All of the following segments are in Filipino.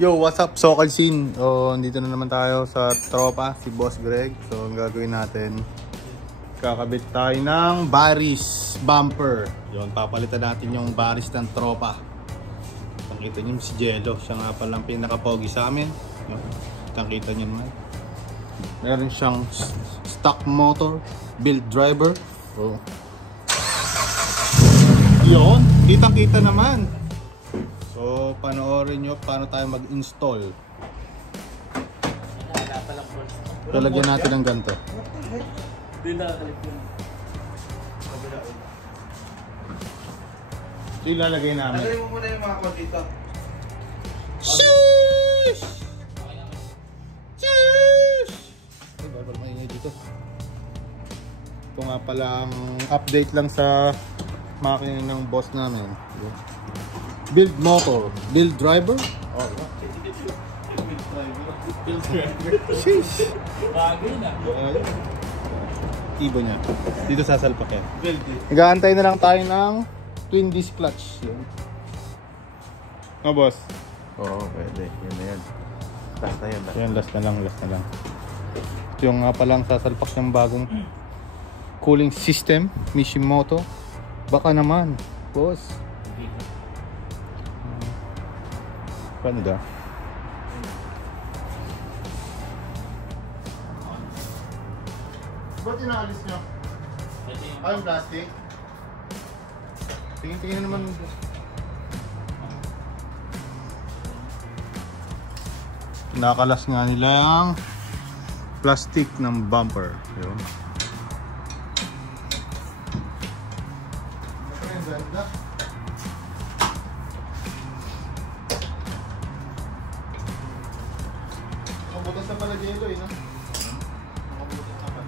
Yo, what's up, Sokal Scene? So, dito na naman tayo sa tropa, si Boss Greg. So, ang gagawin natin, kakabit tayo ng baris bumper. Yun, papalitan natin yung baris ng tropa. Nakita nyo si Jello, siya nga palang pinaka-pogi sa amin. Yun, nakita nyo naman. Meron siyang stock motor, build driver. So, yun, kitang-kita naman. So, panoorin nyo paano tayo mag-install. Talagyan natin ng ganito. Ito yung lalagay namin. Lagay mo muna yung mga kod dito. Sheesh! Sheesh! Ay, babal maingay dito. Ito nga pala ang update lang sa makina ng boss namin. Build motor, build driver. Oh, build driver. Sheesh. Bagay na. Iba niya. Dito sasalpak yan. Nag-aantay na lang tayo ng twin disc clutch. Yan. Oh, boss. Oo, pwede. Yun na yan. Last na yan. Yan, last na lang. Ito yung nga palang sasalpak ng bagong cooling system, Mishimoto. Baka naman, boss. Paano daw? Ba't inaalis nyo? Ay, yung plastic? Tingin naman. Nakalas nga nila yung plastic ng bumper. Yun. Nakabutas na pala Jello eh, no? Nakabutas na pala.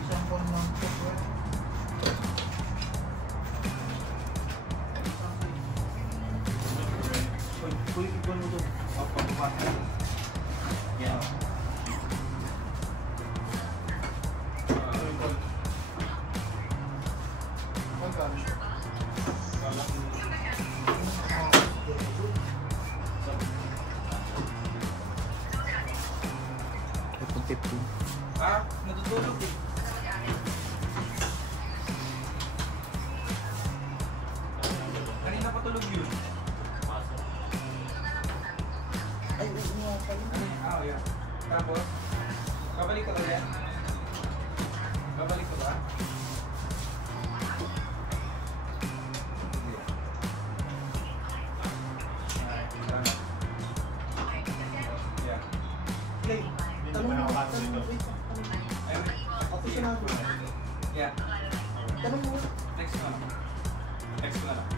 Isang phone lang po. Uy, ikaw mo doon. Pagpapasok. Yan. Ah, natutulog eh. Kanina patulog yun. Ay, oh, yeah. Tapos, babalik ka ba yan? Babalik ka ba? Yeah. Okay. Yeah. Tanong mo. Next na lang. Next na lang.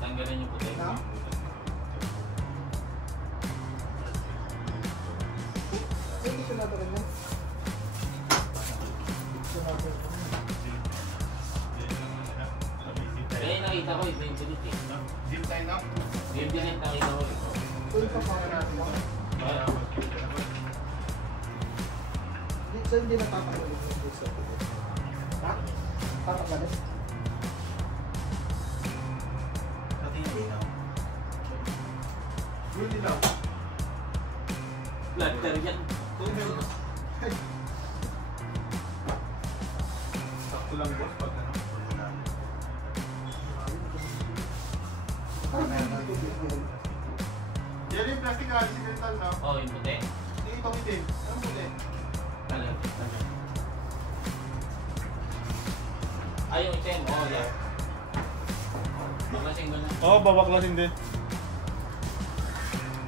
Tanggalin yung puti. Kaya nakita ko yung pinit eh. Deep tayo na? Yung pinit nakita ko eh. So, hindi napapagalit ng puso. Ha? Papagalit? Pati yung ilaw. Yung ilaw. Planter yan. Sakto lang boss pag ano. Yan yung plastic accidental na. Oh, yung puti. Ito itim. Anong puti? Talag. Ay, yung itim. Oh, yeah. Bakasing mo na. Oo, babaklasin din.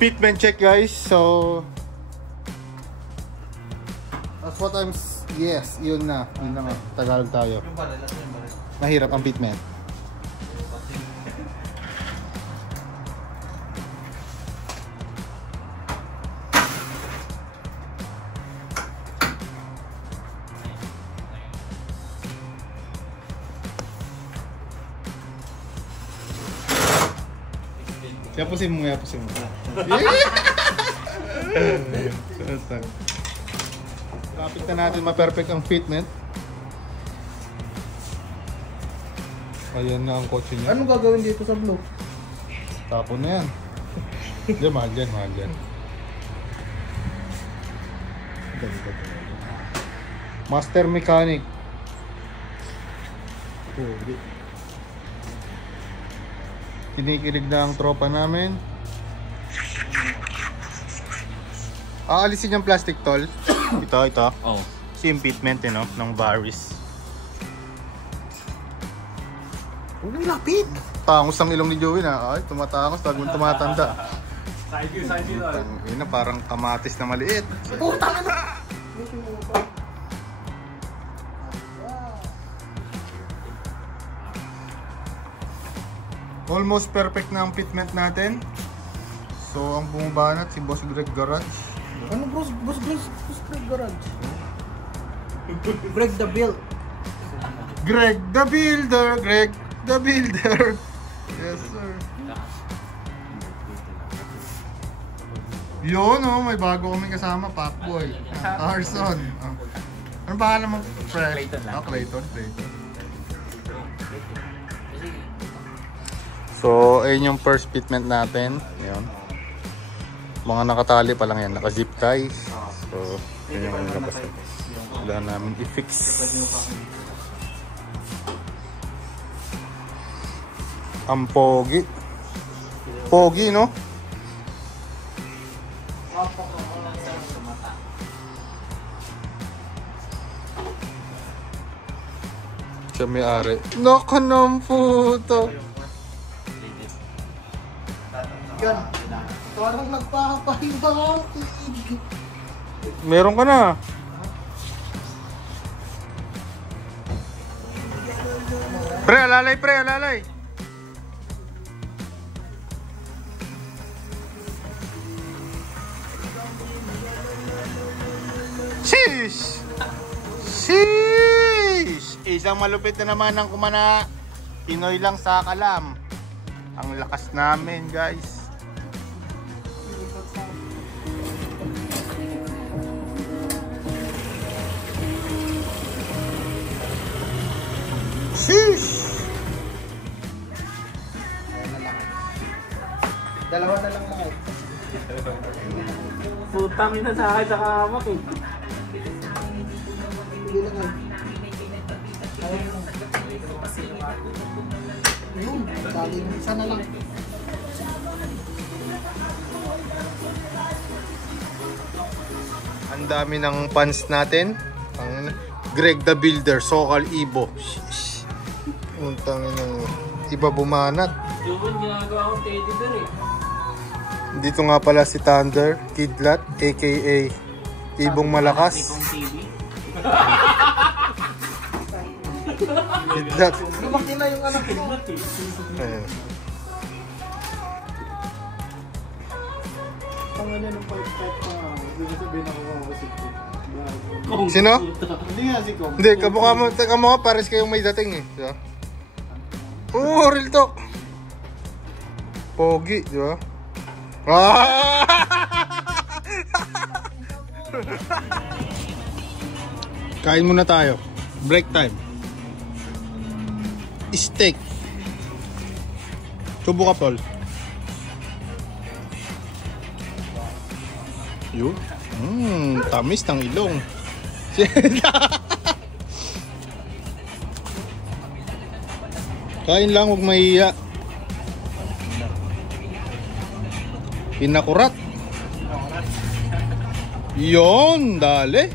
Pitman check guys. So that's what I'm... Yes, yun na. Yun na nga. Tagalog tayo. Yung baril, yung baril. Mahirap ang pitman. Yapusin mo. Kapit na natin ma-perfect ang fitment. Ayan na ang kotse niya. Anong gagawin dito sa blue? Tapon na yan. Hindi, mahal dyan. Master Mechanic. Kinikilig na ang tropa namin. Aalisin yung plastic tol. Ito. Oh. Kasi yung fitment no? Ng Baris. Unang lapit! Tangos ang ilong ni Joey na. Ay, tumatangos. Tagong tumatanda. Side view Ina, parang kamatis na maliit. Putang na! Almost perfect na ang fitment natin. So, ang bumabanat si Boss Greg Garage. Ano bro? Boss Greg Garage? Greg the Build. Greg the Builder. Yes, sir. Yun, may bago kami kasama, Pacboy. Arson. Ano pangalan mo? Clayton lang. Clayton. So, ayun yung first fitment natin. Yun. Mga nakatali pa lang yan, naka-zip tie. So, yun yung labas. Wala namin i-fix. Ang pogi. Pogi, no? Siya may-ari. Naka ng puto. Yan. Parang nagpapahiba. Meron ka na. Pre, alalay. Sheesh! Isang malupit na naman ang kumana. Pinoy lang sa kalam. Ang lakas namin, guys. Sheesh! Dalawa na lang ako. Putang ina sa akin sa kahamak eh. Hindi lang ay. Ayun, dali mo. Isa na lang. Ang dami ng fans natin. Ang Greg the Builder, Sokal Ibo. Untang ng iba bumanat. Yun, ginagawa ko teddy bear eh. Dito nga pala si Thunder Kidlat, aka Ibong Malakas. Kidlat. Lumaki na yung anak ko. Ayan. Tanga niya nung 5-5 pa. Hindi sabihin ako kasi. Sino? Hindi nga si Kong. Hindi, kamukha pares kayong may dating eh. Diba? Oo, real talk. Pogi, di ba? Kain muna tayo. Break time. Steak. Subo ka, Paul. Yun. Tamis ng ilong. Kain lang, huwag mahiya. Pinakurat. Yon, dali.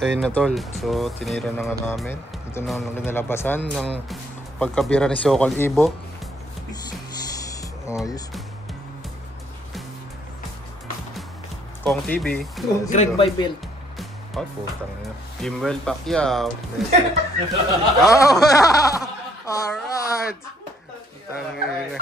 Ayun na tol. So, tinira na nga namin. Ito na ang kinalabasan ng pagkabira ni Sokal Ibo. Oh, yes. Kong TV. Greg by Bill. Ay, putang ina. Jimwell Pacquiao. Oh! Alright! Tangina.